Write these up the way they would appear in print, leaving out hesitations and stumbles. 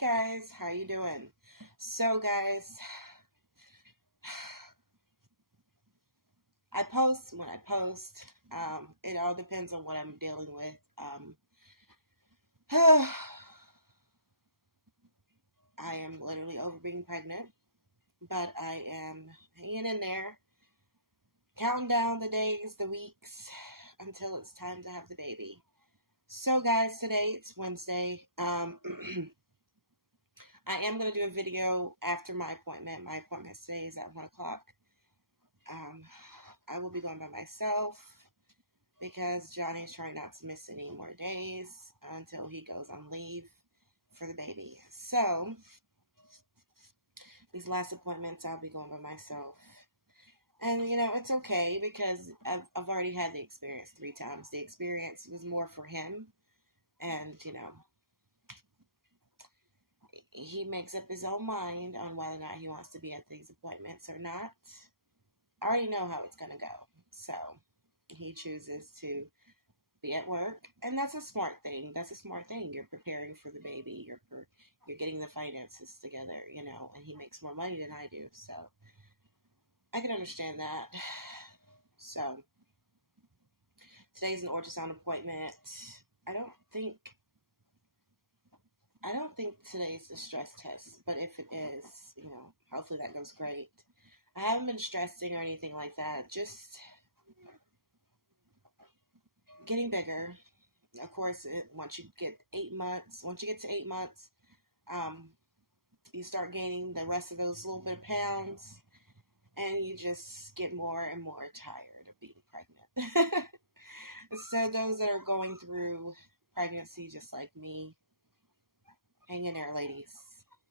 Guys, how you doing? So guys, I post when I post. It all depends on what I'm dealing with. I am literally over being pregnant, but I am hanging in there, counting down the days, the weeks, until it's time to have the baby. So guys, today it's Wednesday. I am gonna do a video after my appointment. My appointment today is at 1 o'clock. Um, I will be going by myself because Johnny is trying not to miss any more days until he goes on leave for the baby. So, these last appointments, I'll be going by myself. And, it's okay because I've already had the experience 3 times. The experience was more for him. And, he makes up his own mind on whether or not he wants to be at these appointments or not. I already know how it's going to go. So, he chooses to be at work, and that's a smart thing. You're preparing for the baby. You're getting the finances together, and he makes more money than I do, so I can understand that. So today's an ultrasound appointment. I don't think today's a stress test, but if it is, hopefully that goes great. I haven't been stressing or anything like that. Just getting bigger. Of course, once you get to 8 months, you start gaining the rest of those little bit of pounds, and you just get more and more tired of being pregnant. So those that are going through pregnancy just like me, hang in there, ladies.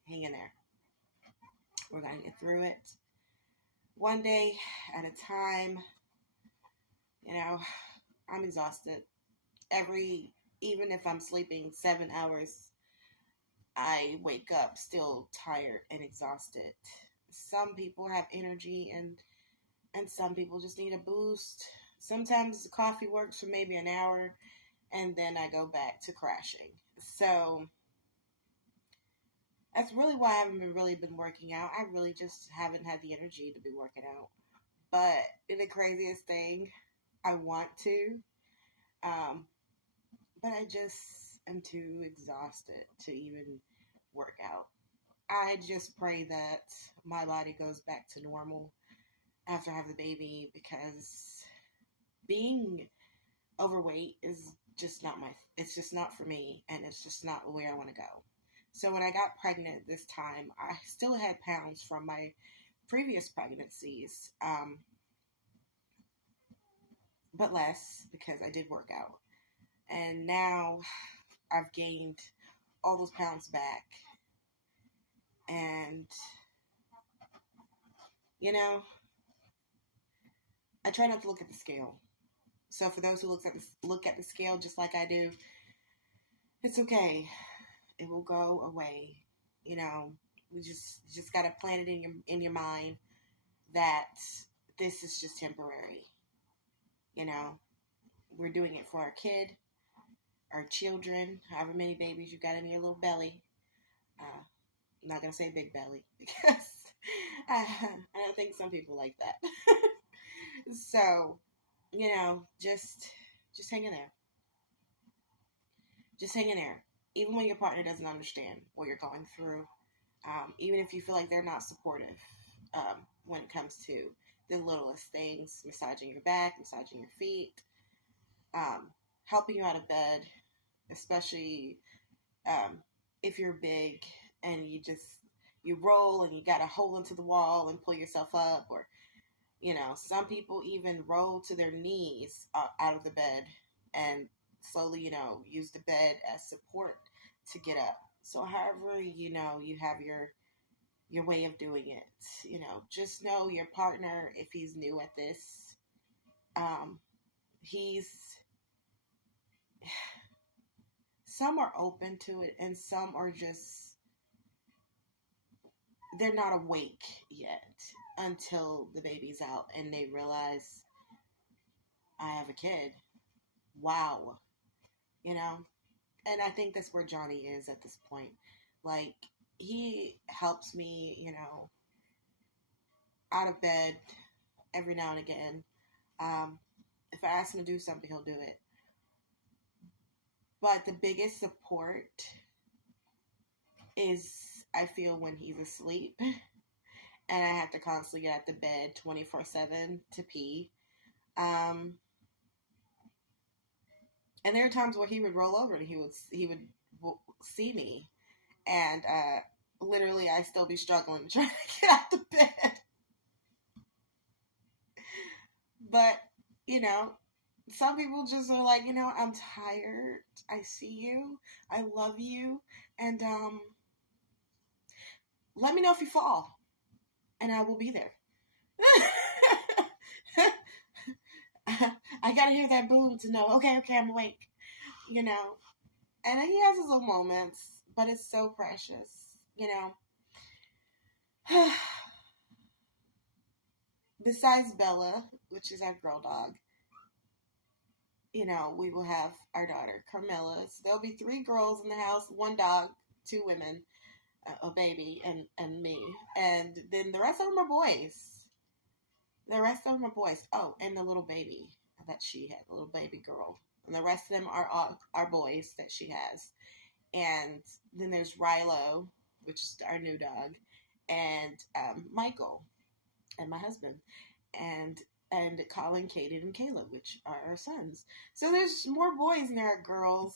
Hang in there. We're going to get through it. One day at a time. I'm exhausted. Even if I'm sleeping 7 hours, I wake up still tired and exhausted. Some people have energy and some people just need a boost. Sometimes the coffee works for maybe an hour and then I go back to crashing. So that's really why I haven't really been working out. I really just haven't had the energy to be working out. But the craziest thing, I want to, but I just am too exhausted to even work out. I just pray that my body goes back to normal after I have the baby, because being overweight is just not it's just not for me, and it's just not where I want to go. So when I got pregnant this time, I still had pounds from my previous pregnancies, but less because I did work out. And now I've gained all those pounds back. And, I try not to look at the scale. So for those who look at the scale just like I do, it's okay. It will go away. We just gotta plant it in your mind that this is just temporary. We're doing it for our kid, our children, however many babies you got in your little belly. I'm not gonna say big belly because I don't think some people like that. So, just hang in there. Just hang in there. Even when your partner doesn't understand what you're going through, even if you feel like they're not supportive, when it comes to the littlest things, massaging your back, massaging your feet, helping you out of bed, especially if you're big and you roll and you got to hold into the wall and pull yourself up, or some people even roll to their knees out of the bed and slowly, use the bed as support to get up. So however, you have your way of doing it, just know your partner, if he's new at this, he's, some are open to it and some are just, they're not awake yet until the baby's out and they realize, I have a kid. Wow. And I think that's where Johnny is at this point. Like, he helps me, out of bed every now and again. If I ask him to do something, he'll do it. But the biggest support is, I feel, when he's asleep and I have to constantly get out the bed 24/7 to pee. And there are times where he would roll over and he would see me, and literally I still be struggling to try to get out the bed. But some people just are like, I'm tired. I see you. I love you, and let me know if you fall, and I will be there. I gotta hear that boom to know, okay, I'm awake, And he has his little moments, but it's so precious, Besides Bella, which is our girl dog, we will have our daughter, Carmela. So there'll be 3 girls in the house, 1 dog, 2 women, a baby, and me. And then the rest of them are boys. Oh, and the little baby that she had, the little baby girl. And the rest of them are our boys that she has. And then there's Rilo, which is our new dog, and Michael, and my husband, and Colin, Kaden, and Caleb, which are our sons. So there's more boys than there are girls.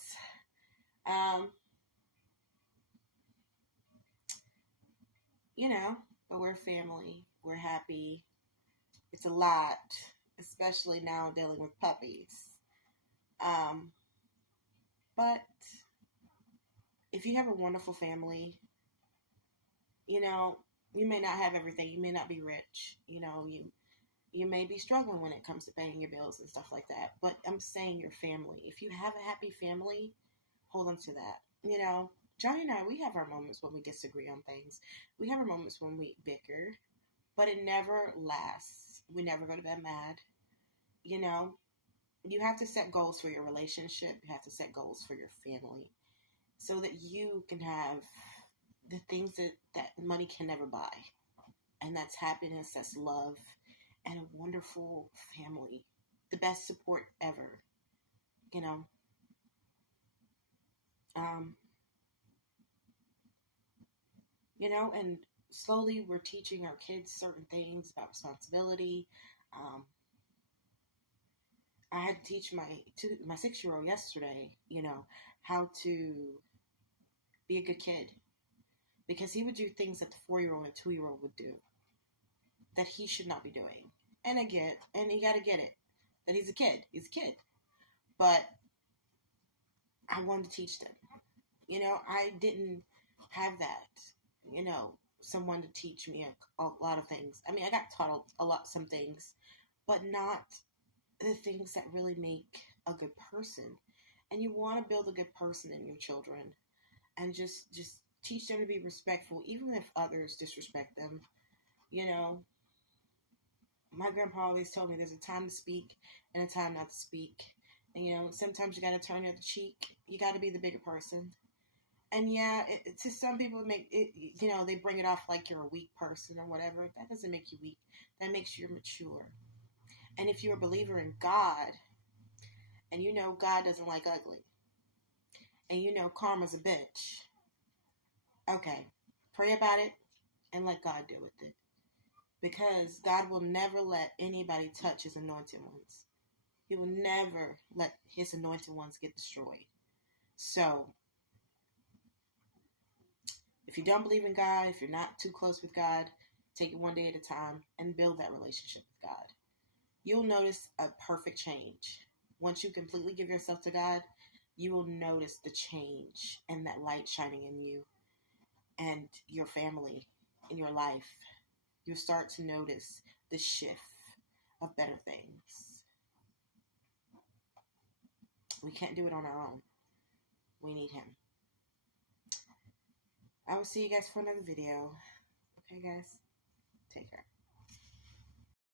But we're family. We're happy. It's a lot, especially now dealing with puppies. But if you have a wonderful family, you may not have everything. You may not be rich. You may be struggling when it comes to paying your bills and stuff like that. But I'm saying your family. If you have a happy family, hold on to that. Johnny and I, we have our moments when we disagree on things. We have our moments when we bicker. But it never lasts. We never go to bed mad. You have to set goals for your relationship. You have to set goals for your family, so that you can have the things that money can never buy. And that's happiness, that's love, and a wonderful family. The best support ever. And slowly we're teaching our kids certain things about responsibility. I had to teach my 6-year-old yesterday, how to be a good kid, because he would do things that the 4-year-old and 2-year-old would do that he should not be doing. And you got to get it, that he's a kid. He's a kid. But I wanted to teach them. I didn't have that, someone to teach me a lot of things. I mean, I got taught some things, but not the things that really make a good person. And you want to build a good person in your children, and just teach them to be respectful, even if others disrespect them. My grandpa always told me there's a time to speak and a time not to speak. And, sometimes you got to turn the other cheek. You got to be the bigger person. And yeah, to some people, make it, they bring it off like you're a weak person or whatever. That doesn't make you weak. That makes you mature. And if you're a believer in God, and God doesn't like ugly, and karma's a bitch, okay, pray about it and let God deal with it. Because God will never let anybody touch his anointed ones. He will never let his anointed ones get destroyed. So, if you don't believe in God, if you're not too close with God, take it one day at a time and build that relationship with God. You'll notice a perfect change. Once you completely give yourself to God, you will notice the change and that light shining in you and your family, in your life. You'll start to notice the shift of better things. We can't do it on our own. We need him. I will see you guys for another video. Okay, guys? Take care.